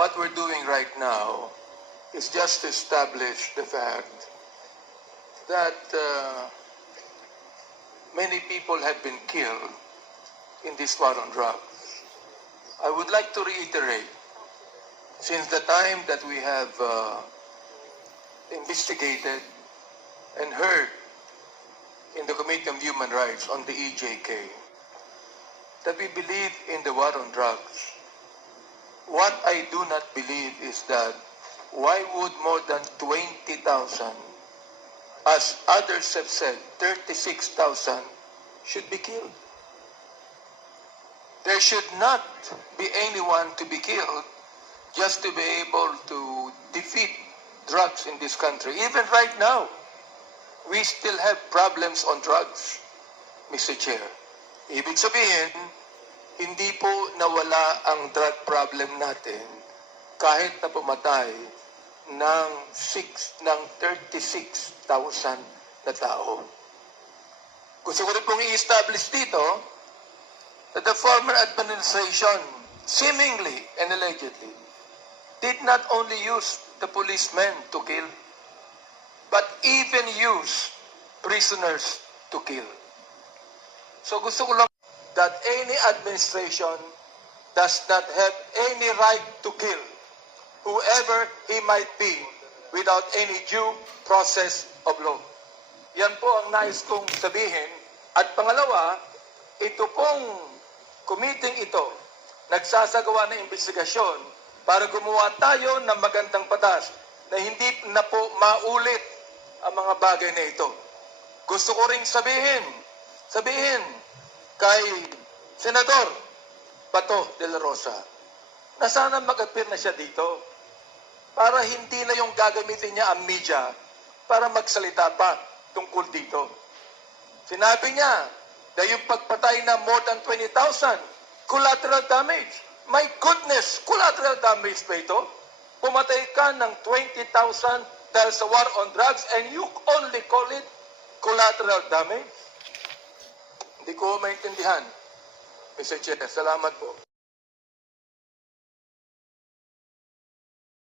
what we're doing right now is just to establish the fact that many people have been killed in this war on drugs. I would like to reiterate, since the time that we have investigated and heard in the Committee on Human Rights on the EJK, that we believe in the war on drugs. What I do not believe is that why would more than 20,000, as others have said, 36,000 should be killed? There should not be anyone to be killed just to be able to defeat drugs in this country. Even right now, we still have problems on drugs, Mr. Chair. Ibig sabihin, hindi po nawala ang drug problem natin kahit na pumatay ng 36,000 na tao. Gusto ko rin pong i-establish dito that the former administration, seemingly and allegedly, did not only use the policemen to kill, but even use prisoners to kill. So gusto ko lang that any administration does not have any right to kill whoever he might be without any due process of law. Yan po ang nais kong sabihin. At pangalawa, ito pong committee ito nagsasagawa ng investigasyon para gumawa tayo ng magandang batas na hindi na po maulit ang mga bagay na ito. Gusto ko ring sabihin kay Senador Bato de la Rosa na sana mag-appear na siya dito para hindi na yung gagamitin niya ang media para magsalita pa tungkol dito. Sinabi niya na yung pagpatay na more than 20,000, collateral damage. My goodness, collateral damage ba ito? Pumatay ka ng 20,000 dahil sa war on drugs and you only call it collateral damage? Hindi ko maintindihan. Mr. Chair, salamat po.